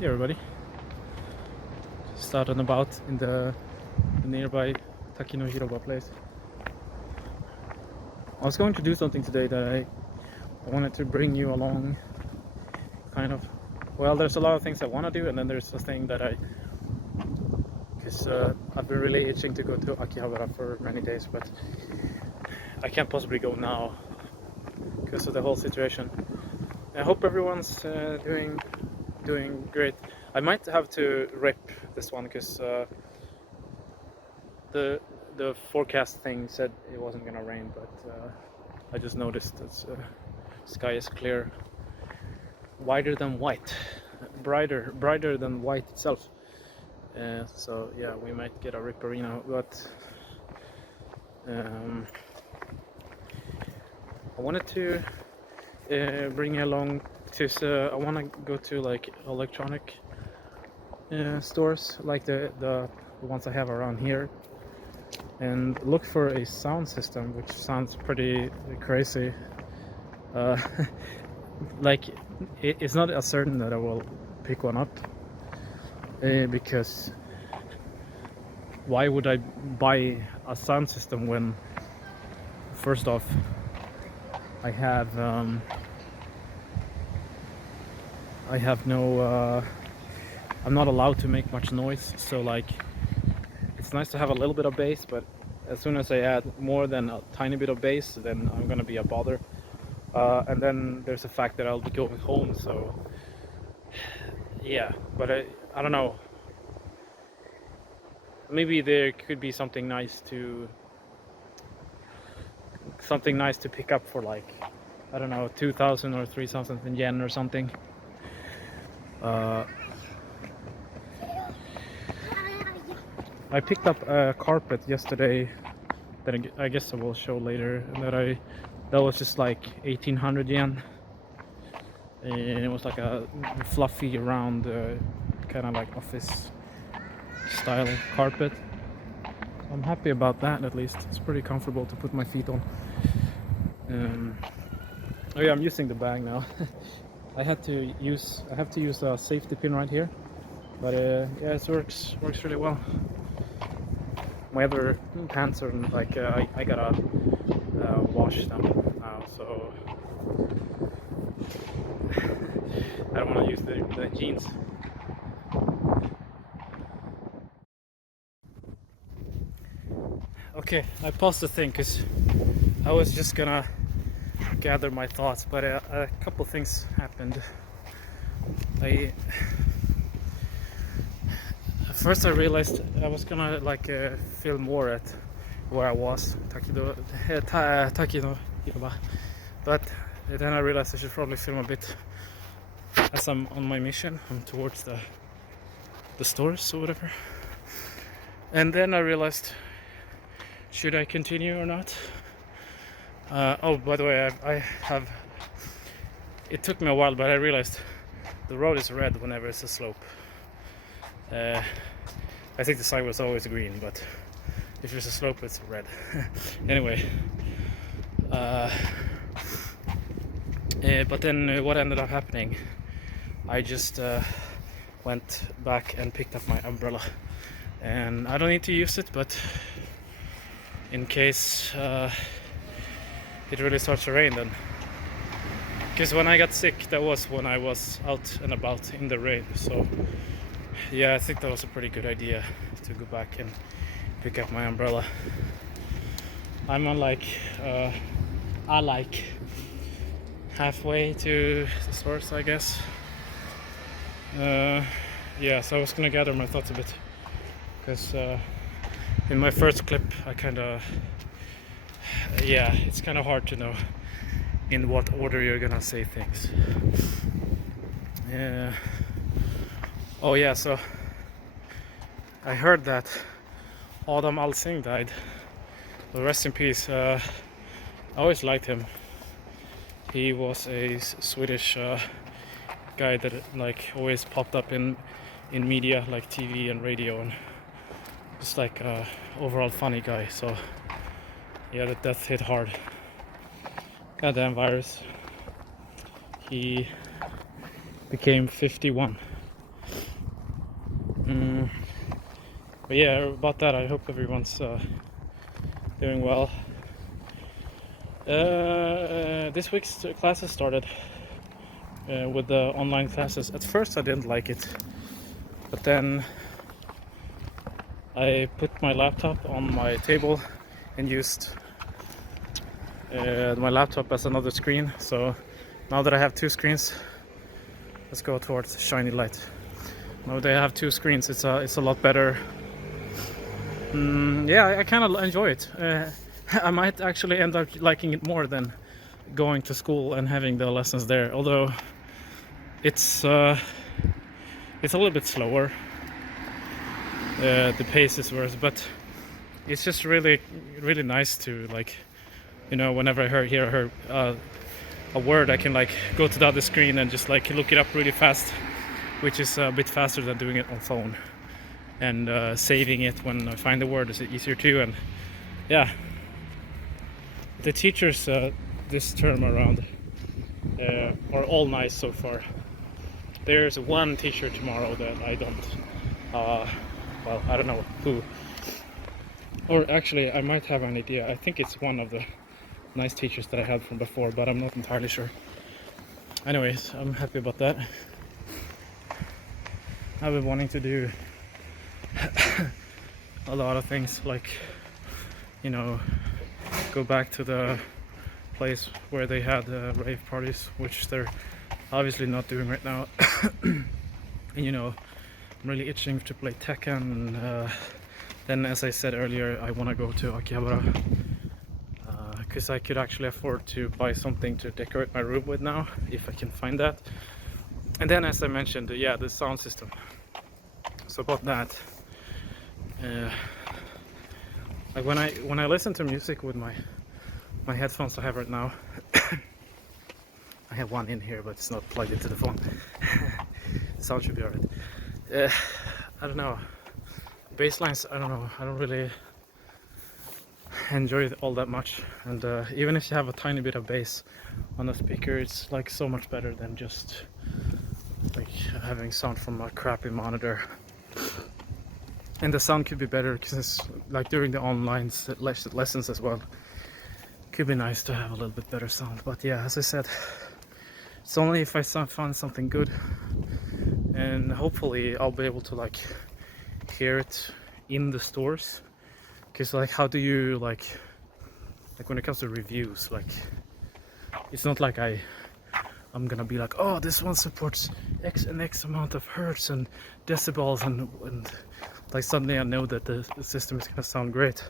Hey everybody, just out and about in the nearby Takino Hiroba place. I was going to do something today that I wanted to bring you along, kind of. Well, there's a lot of things I want to do, and then there's a thing that because I've been really itching to go to Akihabara for many days, but I can't possibly go now because of the whole situation. I hope everyone's doing great. I might have to rip this one because the forecast thing said it wasn't gonna rain, but I just noticed that sky is clear, wider than white, brighter than white itself. So yeah, we might get a ripperino, but I wanted to bring you along to. I want to go to like electronic stores, like the ones I have around here, and look for a sound system, which sounds pretty crazy. Like it's not as certain that I will pick one up, because why would I buy a sound system when, first off, I have no I'm not allowed to make much noise, so like it's nice to have a little bit of bass, but as soon as I add more than a tiny bit of bass, then I'm gonna be a bother. And then there's the fact that I'll be going home, so yeah. But I don't know. Maybe there could be something nice to pick up for, like, I don't know, 2,000 or 3,000 yen or something. I picked up a carpet yesterday that I guess I will show later, that was just like 1,800 yen, and it was like a fluffy round kind of like office style carpet. I'm happy about that. At least it's pretty comfortable to put my feet on. Oh yeah, I'm using the bag now. I have to use a safety pin right here, but yeah, it works really well. My other pants are like I gotta wash them now, so I don't want to use the jeans. Okay, I paused the thing because I was just gonna gather my thoughts, but a couple things happened. First I realized I was gonna like film more at where I was, Takino Hiroba, but then I realized I should probably film a bit as I'm on my mission. I'm towards the stores or whatever, and then I realized, should I continue or not? Oh, by the way, I have. It took me a while, but I realized the road is red whenever it's a slope. I think the sign was always green, but if there's a slope, it's red. Anyway, but then what ended up happening? I just went back and picked up my umbrella, and I don't need to use it, but in case it really starts to rain, then, because when I got sick, that was when I was out and about in the rain. So yeah, I think that was a pretty good idea to go back and pick up my umbrella. I'm on like halfway to the source, I guess. Yeah, so I was gonna gather my thoughts a bit, because in my first clip I it's kind of hard to know in what order you're gonna say things. Yeah. Oh yeah, so I heard that Adam Alsing died. Well, rest in peace. I always liked him. He was a Swedish guy that like always popped up in media, like TV and radio, and just like overall funny guy. So yeah, the death hit hard. Goddamn virus. He became 51. But yeah, about that, I hope everyone's doing well. This week's classes started with the online classes. At first I didn't like it, but then I put my laptop on my table and used my laptop as another screen. So now that I have two screens, let's go towards shiny light. Now that I have two screens, it's a lot better. Yeah, I kind of enjoy it. I might actually end up liking it more than going to school and having the lessons there. Although it's a little bit slower. The pace is worse, but it's just really nice to, like, you know, whenever I hear a word, I can like go to the other screen and just like look it up really fast, which is a bit faster than doing it on phone. And saving it when I find the word is easier too. And yeah, the teachers this term around are all nice so far. There's one teacher tomorrow that I don't, well, I don't know who. Or actually, I might have an idea. I think it's one of the nice teachers that I had from before, but I'm not entirely sure. Anyways, I'm happy about that. I've been wanting to do a lot of things, like, you know, go back to the place where they had rave parties, which they're obviously not doing right now. And you know, I'm really itching to play Tekken, and then, as I said earlier, I want to go to Akihabara because I could actually afford to buy something to decorate my room with now, if I can find that. And then, as I mentioned, yeah, the sound system. So about that, like when I listen to music with my headphones I have right now, I have one in here, but it's not plugged into the phone. Sound should be alright. I don't know. Bass lines, I don't know. I don't really enjoy it all that much. And even if you have a tiny bit of bass on the speaker, it's like so much better than just like having sound from a crappy monitor. And the sound could be better because it's like during the online lessons as well. Could be nice to have a little bit better sound. But yeah, as I said, it's only if I find something good, and hopefully I'll be able to like hear it in the stores. Because like, how do you like when it comes to reviews, like it's not like I'm gonna be like, oh, this one supports X and X amount of hertz and decibels, and like suddenly I know that the system is gonna sound great.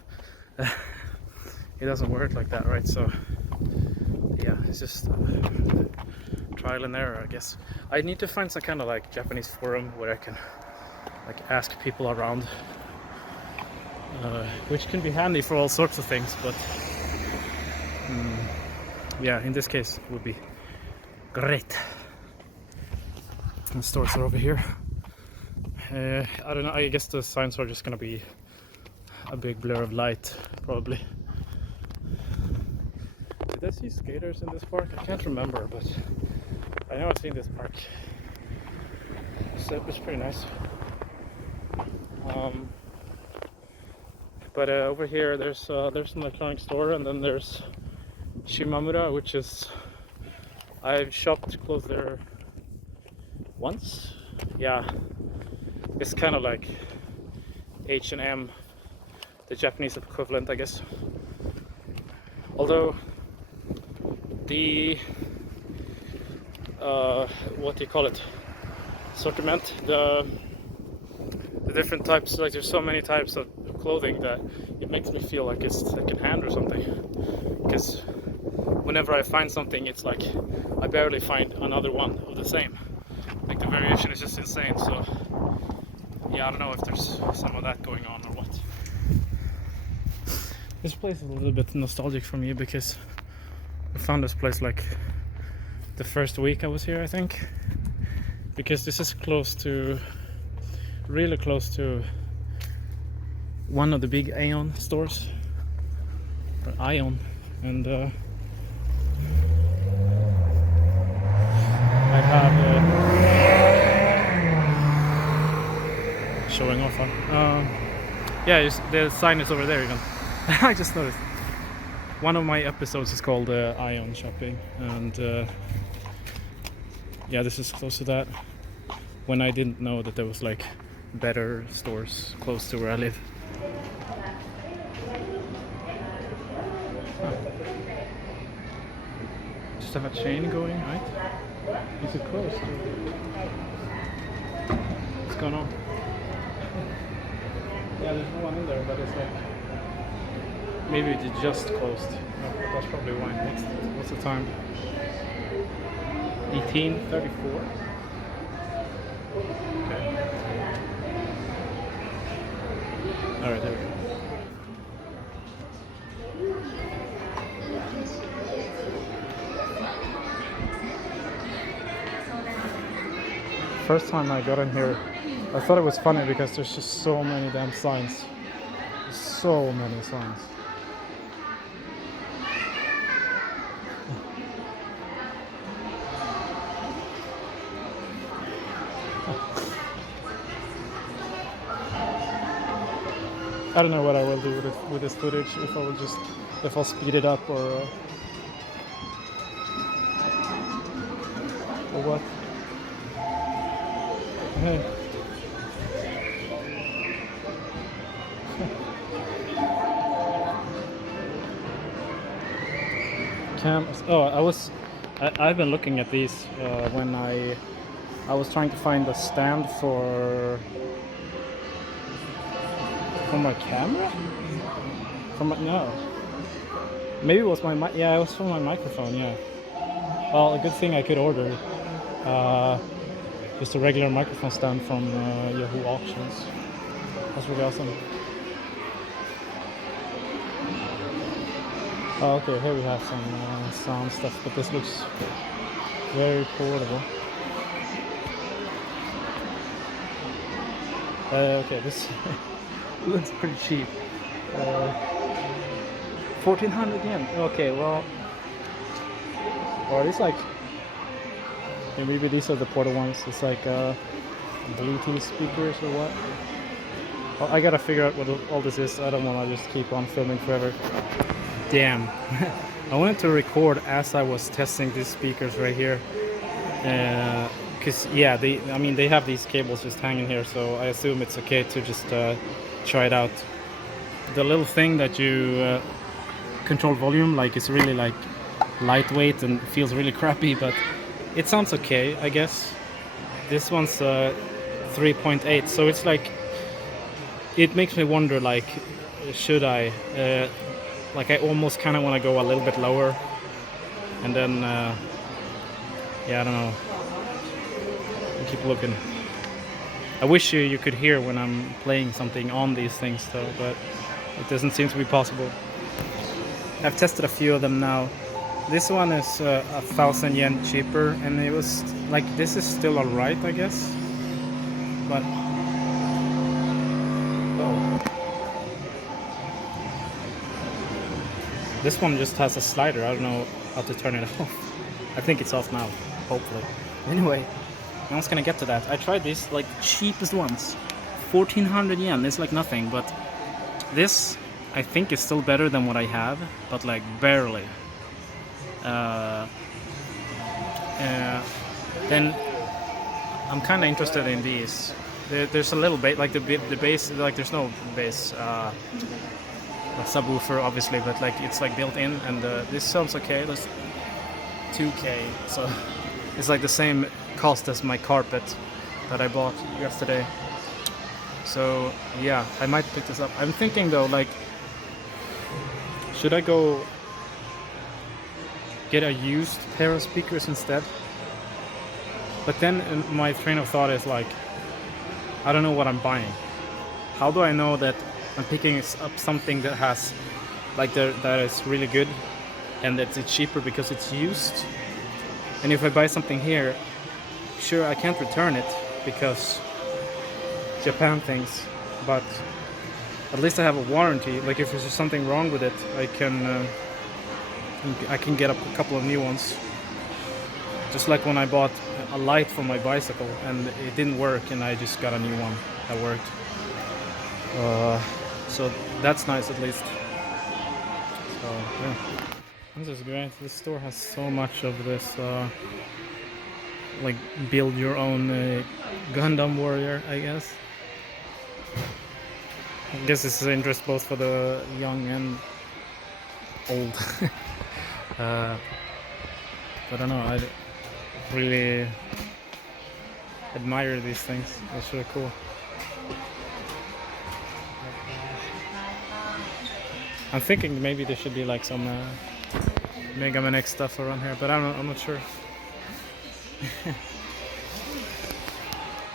It doesn't work like that, right? So yeah, it's just trial and error, I guess. I need to find some kind of like Japanese forum where I can like ask people around, which can be handy for all sorts of things, but yeah, in this case it would be great. The stores are over here. I don't know, I guess the signs are just gonna be a big blur of light, probably. Did I see skaters in this park? I can't remember, but I know I've seen this park. So it's pretty nice. But over here there's an electronic store, and then there's Shimamura, which is, I've shopped close there once. Yeah, it's kind of like H&M, the Japanese equivalent, I guess. Although the what do you call it, sortiment, the different types, like there's so many types of clothing that it makes me feel like it's second hand or something, because whenever I find something, it's like I barely find another one of the same. Like the variation is just insane. So yeah, I don't know if there's some of that going on or what. This place is a little bit nostalgic for me because I found this place like the first week I was here, I think, because this is really close to one of the big Aeon stores, or Ion, and I have showing off on Yeah, the sign is over there even. I just noticed. One of my episodes is called Ion Shopping, and yeah, this is close to that. When I didn't know that there was like better stores close to where I live. Huh. Just have a chain going, right? Is it closed? What's going on? Yeah, there's no one in there, but it's like maybe it just closed. Oh, that's probably why. What's the time? 18:34. Okay. All right, there we go. First time I got in here, I thought it was funny because there's just so many damn signs. So many signs. I don't know what I will do with this footage. If I'll speed it up or what. Hey. Cams. Oh, I've been looking at these when I was trying to find a stand for my camera. No. Maybe it was my mic. Yeah, it was for my microphone. Yeah. Well, a good thing I could order just a regular microphone stand from Yahoo Auctions. That's really awesome. Oh, okay, here we have some sound stuff, but this looks very portable. Okay, this looks pretty cheap. 1400 yen. Okay, well, or it's like, yeah, maybe these are the portable ones. It's like Bluetooth speakers or what? Well, I gotta figure out what all this is. I don't want to just keep on filming forever. Damn. I wanted to record as I was testing these speakers right here. Because yeah, they have these cables just hanging here, so I assume it's okay to just try it out. The little thing that you control volume, like, it's really like lightweight and feels really crappy, but it sounds okay, I guess. This one's 3.8, so it's like, it makes me wonder, like, should I like, I almost kind of want to go a little bit lower, and then yeah, I don't know. I'll keep looking. I wish you could hear when I'm playing something on these things though, but it doesn't seem to be possible. I've tested a few of them now. This one is 1,000 yen cheaper, and it was like, this is still alright, I guess, but this one just has a slider. I don't know how to turn it off. I think it's off now, hopefully. Anyway, I was gonna get to that. I tried these, like, cheapest ones. 1,400 yen, it's like nothing, but this, I think, is still better than what I have, but like barely. Then I'm kind of interested in these. There's a little bit, like the bass, like there's no bass. Subwoofer obviously, but like it's like built in, and this sounds okay. That's 2K, so it's like the same cost as my carpet that I bought yesterday. So yeah, I might pick this up. I'm thinking though, like, should I go get a used pair of speakers instead? But then my train of thought is like, I don't know what I'm buying. How do I know that I'm picking up something that has, like, that is really good and that it's cheaper because it's used? And if I buy something here, sure, I can't return it because Japan things, but at least I have a warranty. Like, if there's something wrong with it, I can get a couple of new ones. Just like when I bought a light for my bicycle and it didn't work, and I just got a new one that worked. So that's nice at least. So yeah, this is great. This store has so much of this like build your own Gundam warrior, I guess. I guess this is an interest both for the young and old. I don't know, I really admire these things. It's really cool. I'm thinking maybe there should be like some Mega Man X stuff around here, but I'm not sure.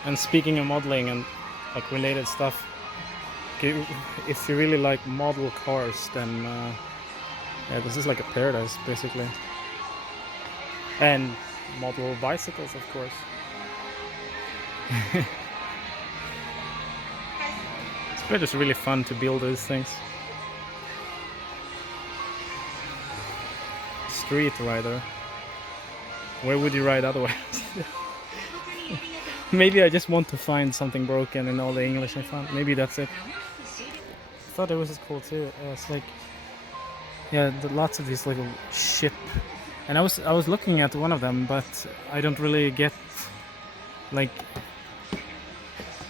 And speaking of modeling and like related stuff, if you really like model cars, then yeah, this is like a paradise basically. And model bicycles, of course. It's just really fun to build these things. Street rider. Where would you ride otherwise? Maybe I just want to find something broken in all the English I found. Maybe that's it. I thought it was cool too. It's like, yeah, lots of these little ship. And I was looking at one of them, but I don't really get, like,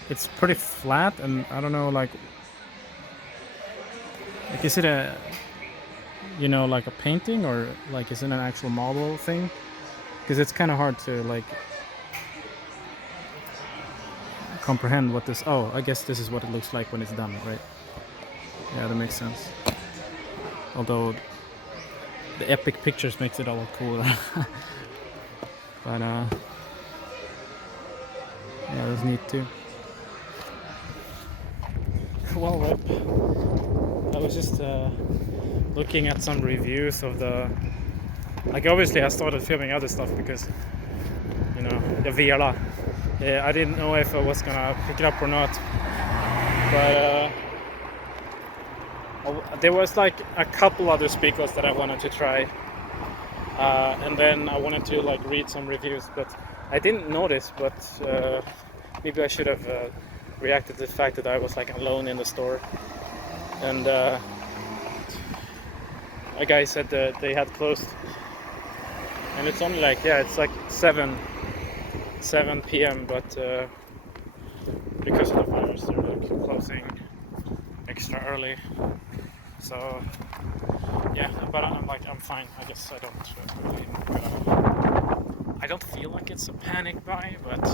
it's pretty flat, and I don't know, like is it a, you know, like a painting, or like is it an actual model thing? Because it's kind of hard to like comprehend what this. Oh, I guess this is what it looks like when it's done, right? Yeah, that makes sense. Although the epic pictures makes it all cooler. But yeah, that's neat too. Well, I was just looking at some reviews of the. Like, obviously, I started filming other stuff because, you know, the Vela. I didn't know if I was gonna pick it up or not, but there was like a couple other speakers that I wanted to try, and then I wanted to like read some reviews, but I didn't notice. But maybe I should have reacted to the fact that I was like alone in the store, and a guy said that they had closed, and it's only like, yeah, it's like 7 p.m. but because of the virus they're like closing extra early. So yeah, but I'm fine. I guess I don't feel like it's a panic buy, but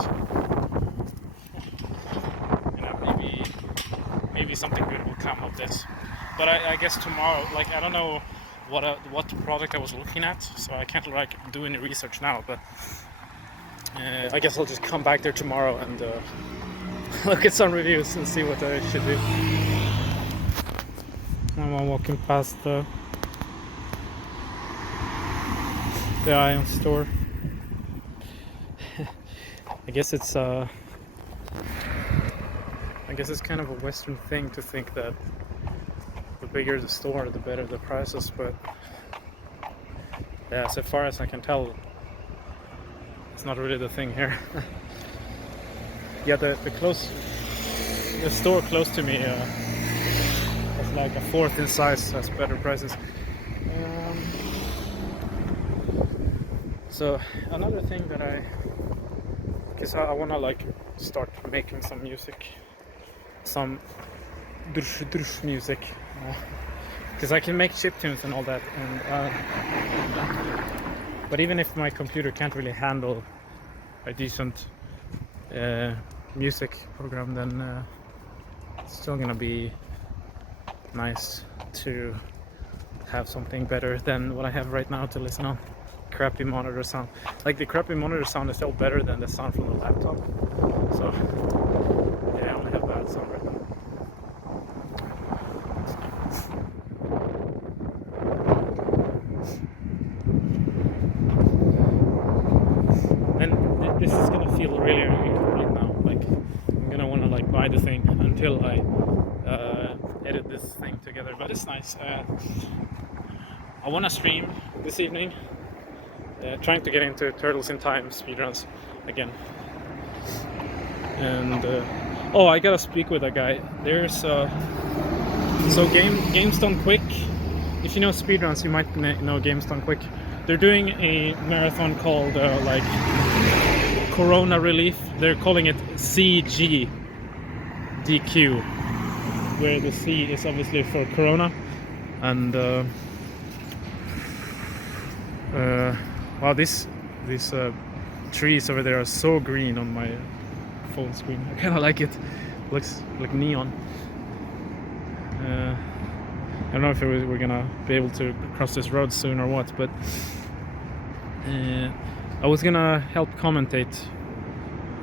you know, maybe something good will come of this. But I guess tomorrow, like, I don't know what product I was looking at, so I can't like do any research now, but I guess I'll just come back there tomorrow and look at some reviews and see what I should do. I'm walking past the Ion store. I guess it's kind of a Western thing to think that the bigger the store, the better the prices, but yeah, so far as I can tell, it's not really the thing here. Yeah, the store close to me has like a fourth in size, has better prices. So another thing that I want to like start making some music, some drush music, because I can make chiptunes and all that, and but even if my computer can't really handle a decent music program, then it's still gonna be nice to have something better than what I have right now to listen on. Crappy monitor sound. Like, the crappy monitor sound is still better than the sound from the laptop. So yeah, I only have bad sound right now. And this is gonna feel really, really incomplete now. Like, I'm gonna wanna like buy the thing until I edit this thing together. But it's nice. I wanna stream this evening. Trying to get into Turtles in Time speedruns again. And I gotta speak with a guy. There's So Games Done Quick. If you know speedruns, you might know Games Done Quick. They're doing a marathon called like Corona Relief. They're calling it CGDQ, where the C is obviously for Corona, and wow, these trees over there are so green on my phone screen. I kind of like it. Looks like neon. I don't know if we're gonna be able to cross this road soon or what, but I was gonna help commentate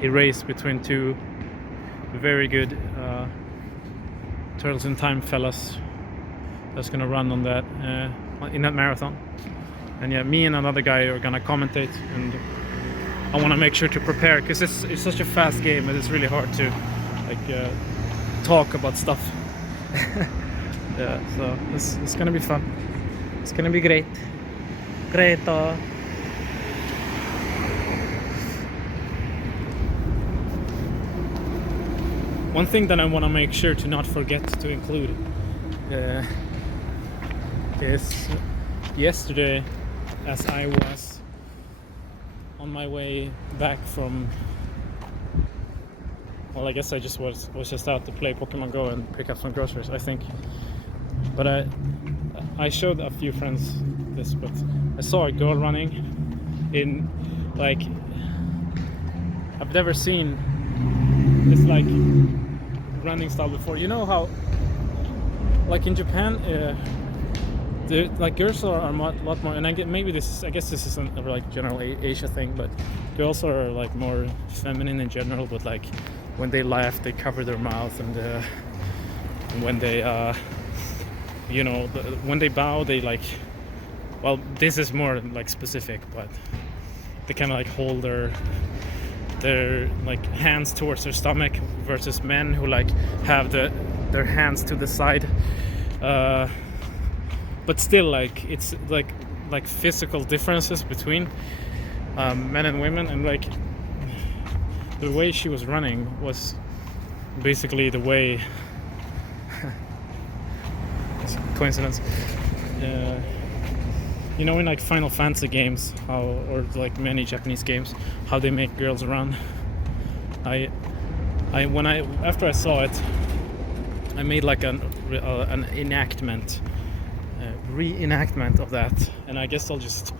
a race between two very good Turtles in Time fellas that's gonna run on that in that marathon. And yeah, me and another guy are gonna commentate, and I want to make sure to prepare, because it's such a fast game and it's really hard to like talk about stuff. Yeah, so it's gonna be fun. It's gonna be great. Great. One thing that I want to make sure to not forget to include is yesterday, as I was on my way back from, well, I guess I just was just out to play Pokemon Go and pick up some groceries, I think. But I showed a few friends this, but I saw a girl running in, like, I've never seen this like running style before. You know how, like in Japan, like girls are a lot more, and I guess this isn't a like general Asia thing, but girls are like more feminine in general. But like when they laugh, they cover their mouth, and when they you know, when they bow, they like, well, this is more like specific, but they kind of like hold their like hands towards their stomach, versus men who like have their hands to the side, but still, like, it's like physical differences between men and women. And like the way she was running was basically the way coincidence, you know, in like Final Fantasy games, how, or like many Japanese games, how they make girls run. After I saw it, I made like an reenactment of that, and I guess I'll just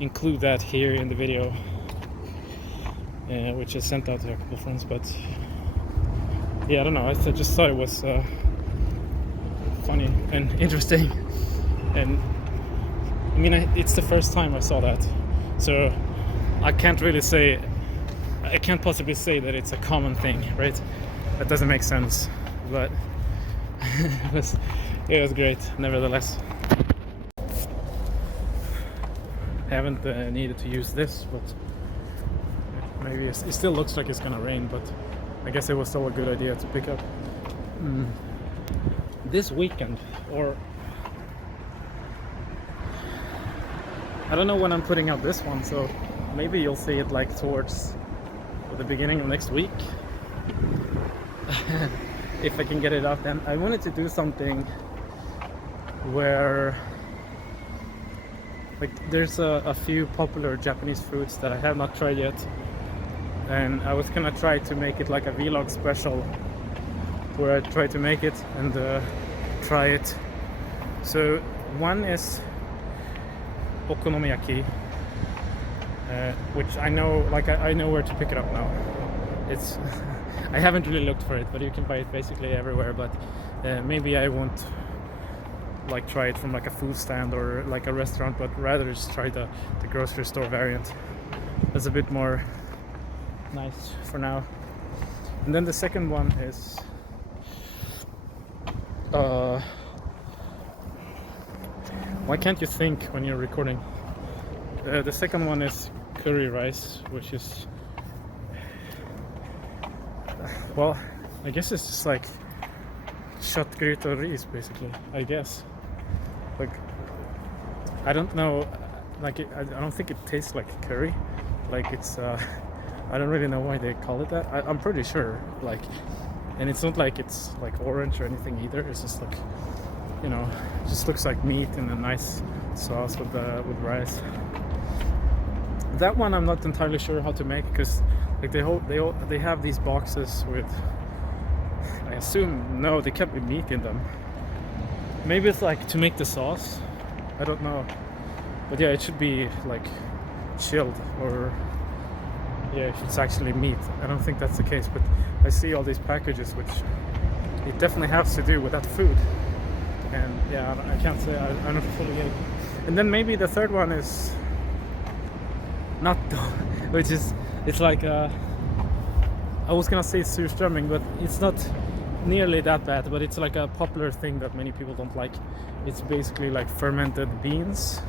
include that here in the video, which I sent out to a couple of friends. But yeah, I don't know, I just thought it was funny and interesting, and I mean, it's the first time I saw that, so I can't possibly say that it's a common thing, right? That doesn't make sense, but it was great nevertheless. I haven't needed to use this, but maybe it still looks like it's gonna rain, but I guess it was still a good idea to pick up. This weekend, or I don't know when I'm putting out this one, so maybe you'll see it like towards the beginning of next week. If I can get it out then. I wanted to do something where, like, there's a few popular Japanese foods that I have not tried yet, and I was gonna try to make it like a vlog special where I try to make it and try it. So one is okonomiyaki, which I know, like I know where to pick it up now. It's I haven't really looked for it, but you can buy it basically everywhere. But maybe I won't like try it from like a food stand or like a restaurant, but rather just try the grocery store variant. That's a bit more nice for now. And then the second one is why can't you think when you're recording? The second one is curry rice, which is, well, I guess it's just like köttgryta och ris basically, I guess. Like, I don't know, like I don't think it tastes like curry. Like it's I don't really know why they call it that. I'm pretty sure, like, and it's not like it's like orange or anything either. It's just like you know, just looks like meat in a nice sauce with rice. That one I'm not entirely sure how to make, because like they have these boxes with, I assume, no, they can't be meat in them. Maybe it's like to make the sauce, I don't know, but yeah, it should be like chilled, or yeah, if it's actually meat. I don't think that's the case, but I see all these packages which it definitely has to do with that food, and yeah, I can't say I'm not fully get it. And then maybe the third one is natto, which is, it's like I was gonna say surströmming, but it's not nearly that bad, but it's like a popular thing that many people don't like. It's basically like fermented beans,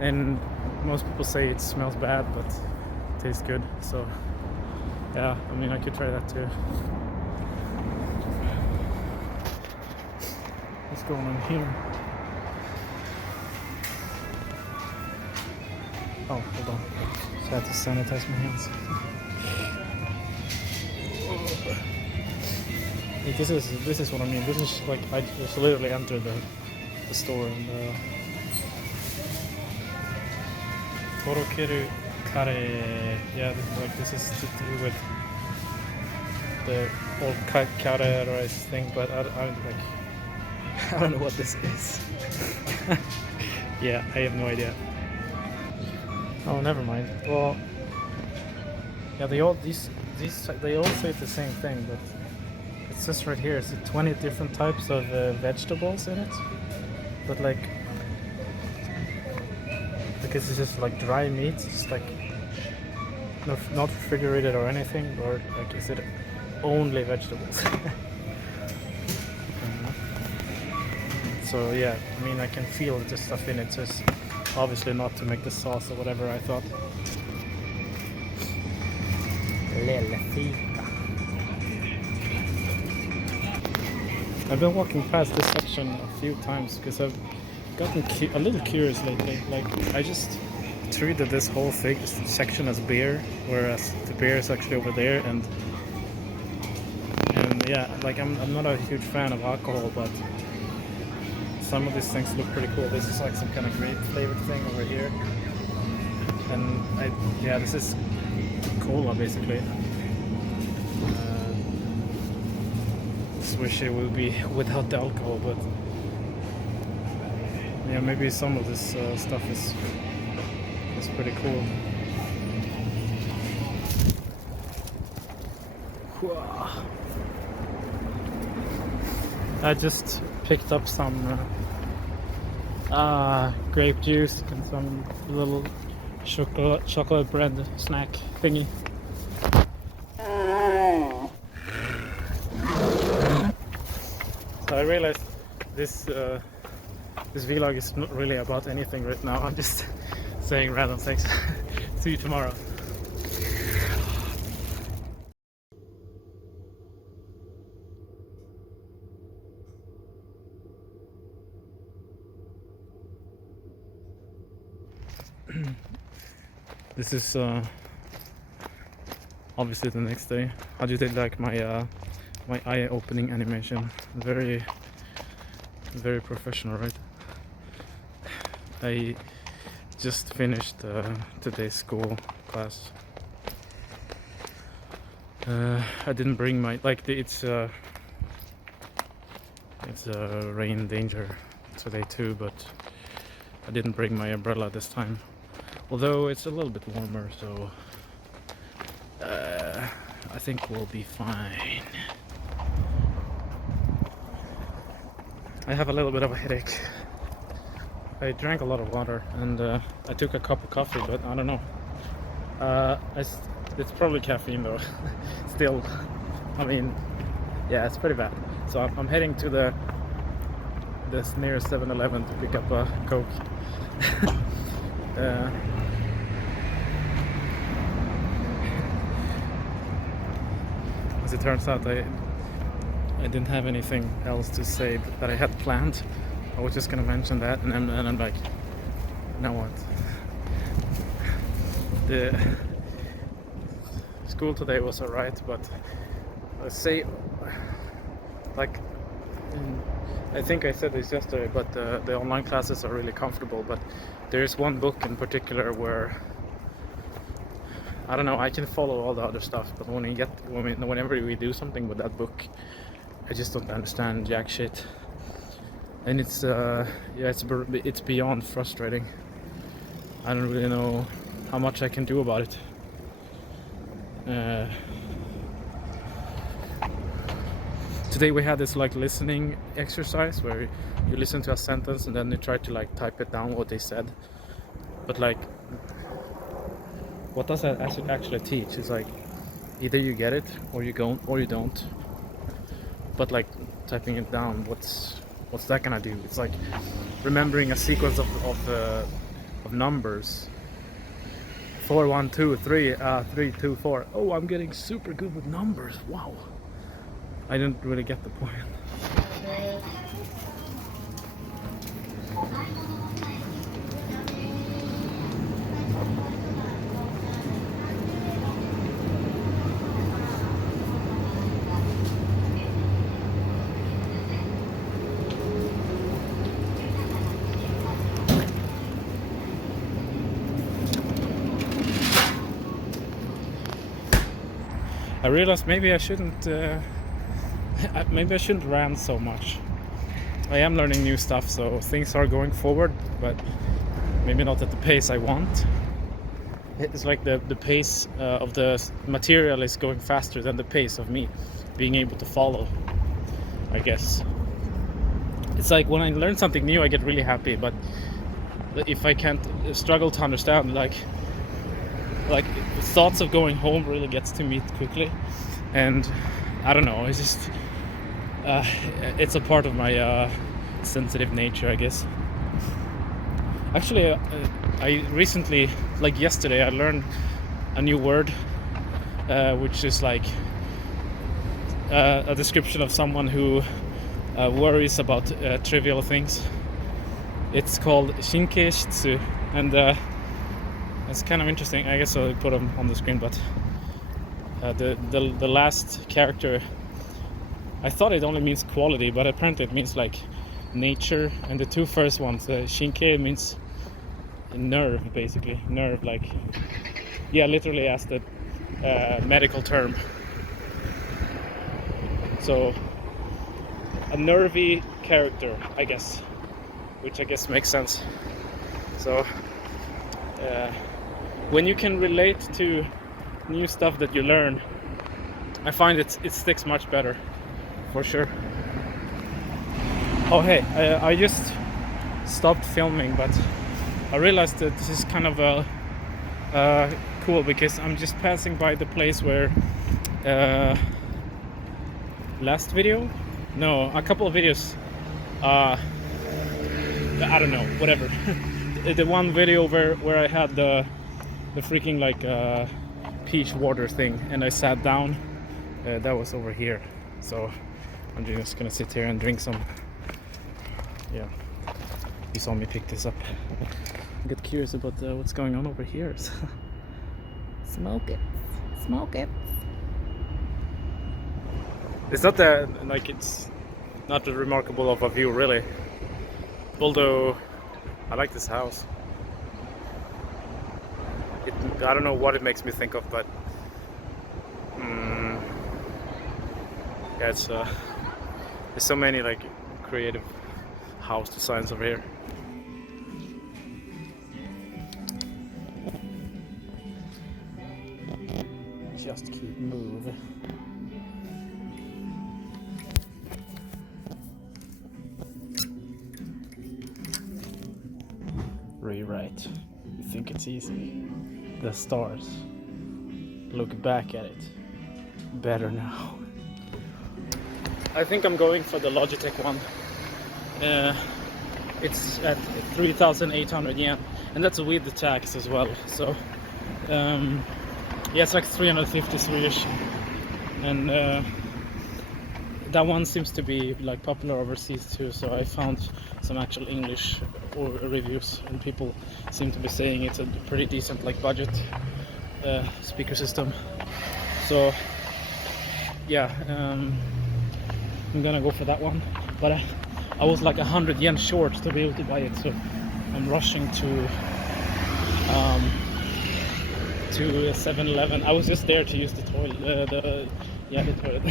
and most people say it smells bad but it tastes good, so yeah, I mean, I could try that too. What's going on here? Oh, hold on. So I have to sanitize my hands. This is what I mean. This is like, I just literally entered the store, and Torokeru kare. Yeah, this is to do with the old kare rice thing, but I don't know what this is. Yeah, I have no idea. Oh, never mind. Well, yeah, they all say the same thing, but it says right here, it's 20 different types of vegetables in it, but like, because it's just like dry meat, just like not refrigerated or anything, or like, is it only vegetables? So yeah, I mean, I can feel the stuff in it, so it's obviously not to make the sauce or whatever I thought. I've been walking past this section a few times because I've gotten a little curious lately. Like, I just treated this whole section as beer, whereas the beer is actually over there, and yeah, like I'm not a huge fan of alcohol, but some of these things look pretty cool. This is like some kind of grape flavored thing over here, and yeah, this is cola basically. Just wish it would be without the alcohol, but yeah, maybe some of this stuff is pretty cool. I just picked up some grape juice and some little chocolate bread snack thingy. So I realized this vlog is not really about anything right now. I'm just saying random things. See you tomorrow. This is obviously the next day. How do you like my my eye-opening animation? Very professional, right? I just finished today's school class. I didn't bring my it's rain danger today too, but I didn't bring my umbrella this time. Although it's a little bit warmer, so I think we'll be fine. I have a little bit of a headache. I drank a lot of water, and I took a cup of coffee, but I don't know. It's probably caffeine though. Still, I mean, yeah, it's pretty bad. So I'm heading to this nearest 7-Eleven to pick up a Coke. As it turns out, I didn't have anything else to say that I had planned. I was just gonna mention that, and I'm like, now what? The school today was alright, but let's say, like, I think I said this yesterday, but the online classes are really comfortable. But there is one book in particular where I don't know. I can follow all the other stuff, but whenever we do something with that book, I just don't understand jack shit. And it's it's beyond frustrating. I don't really know how much I can do about it. Today we had this like listening exercise where you listen to a sentence and then you try to like type it down what they said. But like, what does that actually teach? It's like either you get it or you don't. But like typing it down, what's that gonna do? It's like remembering a sequence of numbers. 4 1 2 3 3 2 4. Oh, I'm getting super good with numbers. Wow. I didn't really get the point. I realized maybe I shouldn't rant so much. I am learning new stuff, so things are going forward, but maybe not at the pace I want. It's like the pace of the material is going faster than the pace of me being able to follow, I guess. It's like when I learn something new, I get really happy, but if I can't struggle to understand, like thoughts of going home really gets to me quickly, and I don't know, it's just it's a part of my sensitive nature, I guess. Actually, I recently, like yesterday, I learned a new word, which is like a description of someone who worries about trivial things. It's called shinkeshitsu, and it's kind of interesting. I guess I'll put them on the screen, but the last character, I thought it only means quality, but apparently it means like nature, and the two first ones, shinke means nerve, basically nerve, like, yeah, literally as the medical term. So a nervy character, I guess, which I guess makes sense. So when you can relate to new stuff that you learn, I find it sticks much better, for sure. Oh hey, I just stopped filming, but I realized that this is kind of cool, because I'm just passing by the place where last video? No, a couple of videos, I don't know, whatever. The one video where I had the freaking like peach water thing, and I sat down, that was over here. So I'm just gonna sit here and drink some. Yeah, you saw me pick this up. I get curious about what's going on over here. Smoke it, smoke it. It's not that, like, it's not that remarkable of a view, really. Although I like this house. I don't know what it makes me think of, but yeah, it's there's so many like creative house designs over here. Just keep moving. Rewrite. You think it's easy? The stars. Look back at it. Better now. I think I'm going for the Logitech one. It's at 3,800 yen, and that's with the tax as well. So yeah, it's like 350 Swedish, and that one seems to be like popular overseas too. So I found some actual English reviews, and people seem to be saying it's a pretty decent like budget speaker system. So yeah, I'm gonna go for that one. But I was like 100 yen short to be able to buy it, so I'm rushing to 7-Eleven. I was just there to use the toilet, the toilet,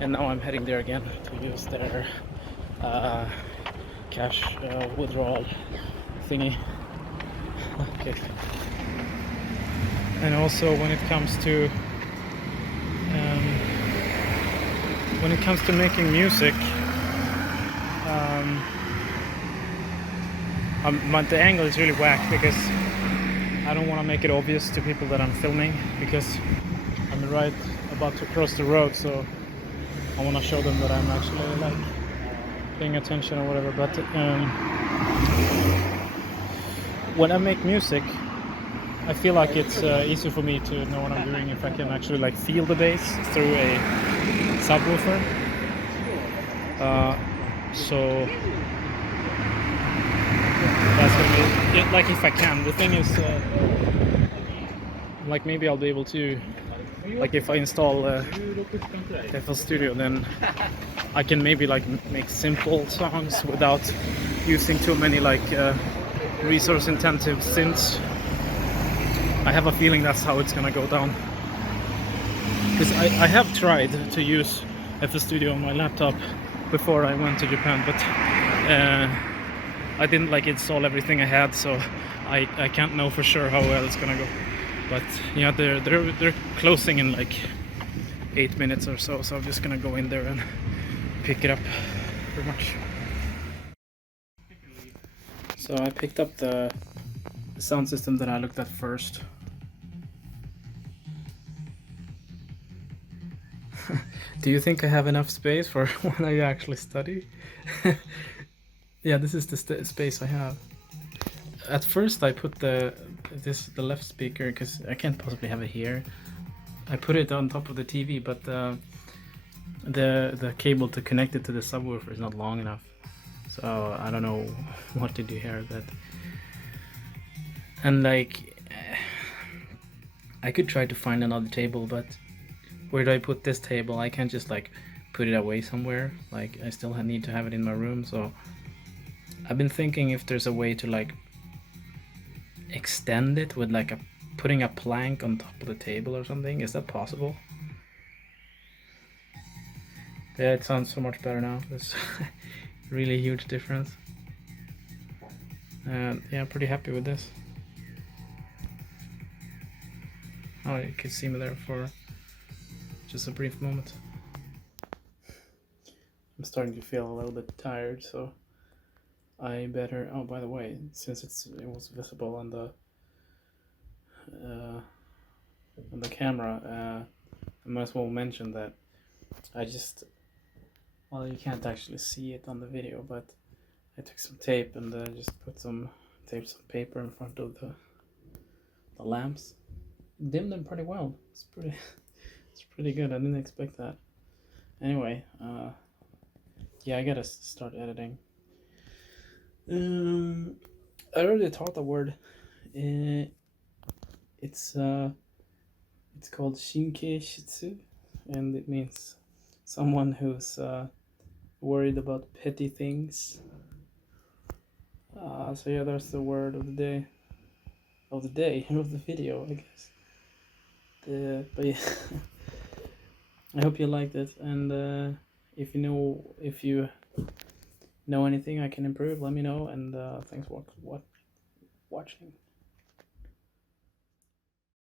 and now I'm heading there again to use their cash withdrawal thingy. Okay. And also when it comes to making music, the angle is really whack because I don't want to make it obvious to people that I'm filming, because I'm right about to cross the road, so I want to show them that I'm actually like paying attention or whatever. But when I make music, I feel like it's easier for me to know what I'm doing if I can actually like feel the bass through a subwoofer. So that's gonna be like, if I can. The thing is, like, maybe I'll be able to, like, if I install FL Studio, then I can maybe like make simple songs without using too many like resource intensive synths. I have a feeling that's how it's gonna go down, because I have tried to use FL Studio on my laptop before I went to Japan, but I didn't like install everything I had, so I can't know for sure how well it's gonna go. But yeah, they're closing in like 8 minutes or so, so I'm just gonna go in there and pick it up pretty much. So I picked up the sound system that I looked at first. Do you think I have enough space for when I actually study? Yeah, this is the space I have. At first I put the left speaker, because I can't possibly have it here. I put it on top of the TV, but the cable to connect it to the subwoofer is not long enough. So I don't know what to do here. But and like I could try to find another table, but where do I put this table? I can't just like put it away somewhere. Like, I still need to have it in my room. So I've been thinking if there's a way to like extend it with like putting a plank on top of the table or something. Is that possible? Yeah, it sounds so much better now. There's really huge difference. And yeah, I'm pretty happy with this. Oh, you could see me there for just a brief moment. I'm starting to feel a little bit tired, so I better. Oh, by the way, since it was visible on the camera, I might as well mention that I just. Well, you can't actually see it on the video, but I took some tape and just put some paper in front of the lamps. Dimmed them pretty well. It's pretty good. I didn't expect that. Anyway, yeah, I gotta start editing. I already taught the word. It's called Shinkei-shitsu, and it means someone who's worried about petty things. So yeah, that's the word of the day. Of the video, I guess. But yeah, I hope you liked it, and if you know anything I can improve, let me know, and thanks for watching.